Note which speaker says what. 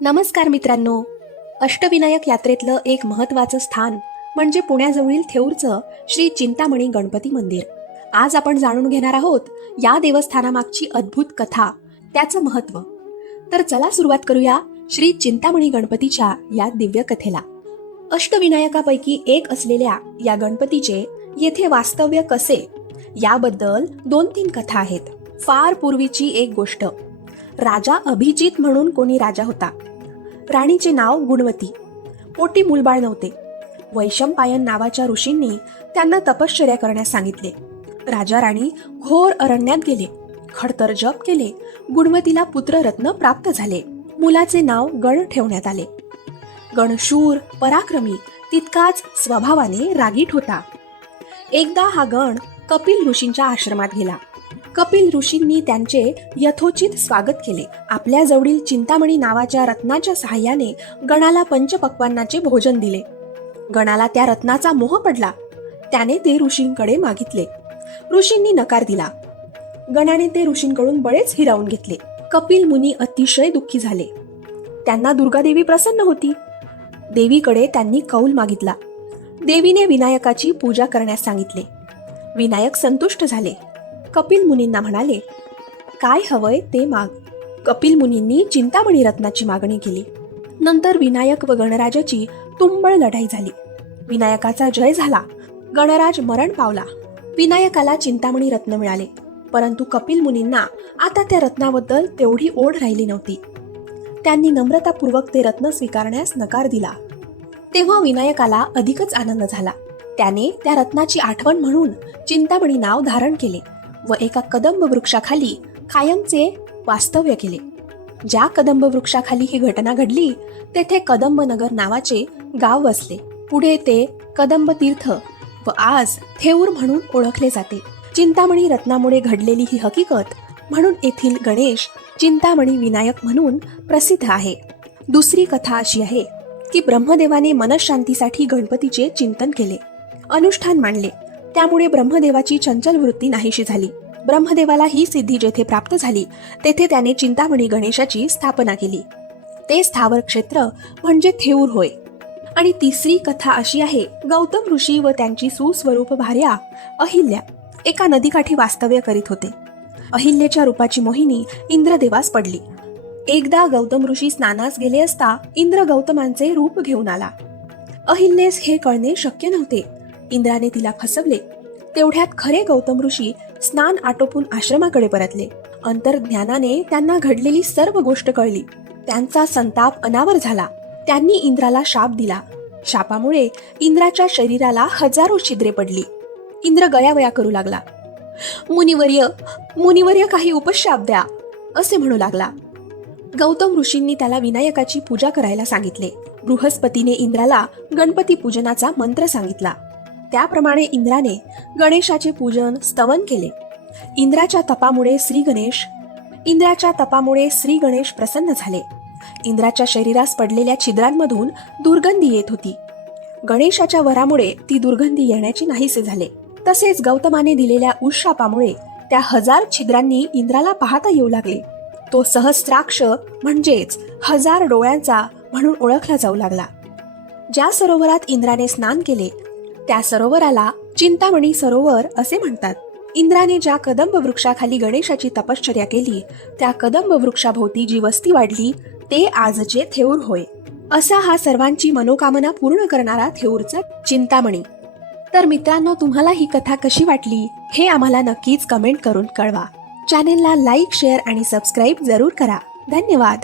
Speaker 1: नमस्कार मित्रांनो. अष्टविनायक यात्रेतलं एक महत्वाचं स्थान म्हणजे पुण्याजवळील थेऊरचं श्री चिंतामणी गणपती मंदिर. आज आपण जाणून घेणार आहोत या देवस्थानामागची अद्भुत कथा त्याचं महत्त्व तर चला सुरुवात करूया श्री चिंतामणी गणपतीच्या या दिव्य कथेला अष्टविनायकापैकी एक असलेल्या या गणपतीचे येथे वास्तव्य कसे? याबद्दल दोन तीन कथा आहेत. फार पूर्वीची एक गोष्ट. राजा अभिजित म्हणून कोणी राजा होता. राणीचे नाव गुणवती. पोटी मुलबाळ नव्हते. वैशंपायन नावाच्या ऋषींनी त्यांना तपश्चर्या करण्यास सांगितले. राजा राणी घोर अरण्यात गेले. खडतर जप केले. गुणवतीला पुत्ररत्न प्राप्त झाले. मुलाचे नाव गण ठेवण्यात आले. गणशूर पराक्रमी तितकाच स्वभावाने रागीट होता. एकदा हा गण कपिल ऋषींच्या आश्रमात गेला. कपिल ऋषींनी त्यांचे यथोचित स्वागत केले. आपल्या जवळील चिंतामणी नावाच्या रत्नाच्या सहाय्याने गणाला पंचपक्वान्नाचे भोजन दिले. गणाला त्या रत्नाचा मोह पडला. त्याने ते ऋषींकडे मागितले. ऋषींनी नकार दिला. गणाने ते ऋषींकडून बरेच हिरावून घेतले. कपिल मुनी अतिशय दुःखी झाले. त्यांना दुर्गादेवी प्रसन्न होती. देवीकडे त्यांनी कौल मागितला. देवीने विनायकाची पूजा करण्यास सांगितले. विनायक संतुष्ट झाले. कपिल मुनींना म्हणाले काय हवंय ते माग. कपिल मुनींनी चिंतामणी रत्नाची मागणी केली. नंतर विनायक व गणराजाची तुंबळ लढाई झाली. विनायकाचा जय झाला. गणराज मरण पावला. विनायकाला चिंतामणी रत्न मिळाले. परंतु कपिल मुनींना आता त्या रत्नाबद्दल तेवढी ओढ राहिली नव्हती. त्यांनी नम्रतापूर्वक ते रत्न स्वीकारण्यास नकार दिला. तेव्हा विनायकाला अधिकच आनंद झाला. त्याने त्या रत्नाची आठवण म्हणून चिंतामणी नाव धारण केले. व एका कदंब वृक्षाखाली कायमचे वास्तव्य केले. ज्या कदंब वृक्षाखाली ही घटना घडली तेथे कदंब नगर नावाचे गाव वसले. पुढे ते कदंब तीर्थ व आज थेऊर म्हणून ओळखले जाते. चिंतामणी रत्नामुळे घडलेली ही हकीकत म्हणून येथील गणेश चिंतामणी विनायक म्हणून प्रसिद्ध आहे. दुसरी कथा अशी आहे की ब्रह्मदेवाने मनशांतीसाठी गणपतीचे चिंतन केले. अनुष्ठान मांडले. त्यामुळे ब्रह्मदेवाची चंचल वृत्ती नाहीशी झाली. ब्रह्मदेवाला ही सिद्धी जेथे प्राप्त झाली तेथे त्याने चिंतामणी गणेशाची स्थापना केली. ते स्थावर क्षेत्र म्हणजे थेऊर होय. आणि तिसरी कथा अशी आहे गौतम ऋषी व त्यांची सुस्वरूप भार्या अहिल्या एका नदीकाठी वास्तव्य करीत होते. अहिल्याच्या रूपाची मोहिनी इंद्रदेवास पडली. एकदा गौतम ऋषी स्नानास गेले असता इंद्र गौतमांचे रूप घेऊन आला. अहिल्यास हे कळणे शक्य नव्हते. इंद्राने तिला फसवले. तेवढ्यात खरे गौतम ऋषी स्नान आटोपून आश्रमाकडे परतले. अंतर्ज्ञानाने त्यांना घडलेली सर्व गोष्ट कळली. त्यांचा संताप अनावर झाला. त्यांनी इंद्राला शाप दिला. शापामुळे इंद्राच्या शरीराला हजारो छिद्रे पडली. इंद्र गयावया करू लागला. मुनिवर्य मुनिवर्य काही उपशाप द्या असे म्हणू लागला. गौतम ऋषींनी त्याला विनायकाची पूजा करायला सांगितले. बृहस्पतीने इंद्राला गणपती पूजनाचा मंत्र सांगितला. त्याप्रमाणे इंद्राने गणेशाचे पूजन स्तवन केले. इंद्राच्या तपामुळे श्री गणेश इंद्राच्या तपामुळे श्री गणेश प्रसन्न झाले. इंद्राच्या शरीरास पडलेल्या छिद्रांमधून दुर्गंधी येत होती. गणेशाच्या वरामुळे ती दुर्गंधी येण्याची नाहीसे झाले. तसेच गौतमाने दिलेल्या उशापामुळे त्या हजार छिद्रांनी इंद्राला पाहता येऊ लागले. तो सहस्राक्ष म्हणजेच हजार डोळ्यांचा म्हणून ओळखला जाऊ लागला. ज्या सरोवरात इंद्राने स्नान केले त्या सरोवराला चिंतामणी सरोवर असे म्हणतात. इंद्राने ज्या कदंब वृक्षाखाली गणेशाची तपश्चर्या केली त्या कदंब वृक्षाभोवती जी वस्ती वाढली ते आजचे थेऊर होय. असा हा सर्वांची मनोकामना पूर्ण करणारा थेऊरचा चिंतामणी. तर मित्रांनो तुम्हाला ही कथा कशी वाटली हे आम्हाला नक्कीच कमेंट करून कळवा. चॅनेलला लाईक शेअर आणि सबस्क्राईब जरूर करा. धन्यवाद.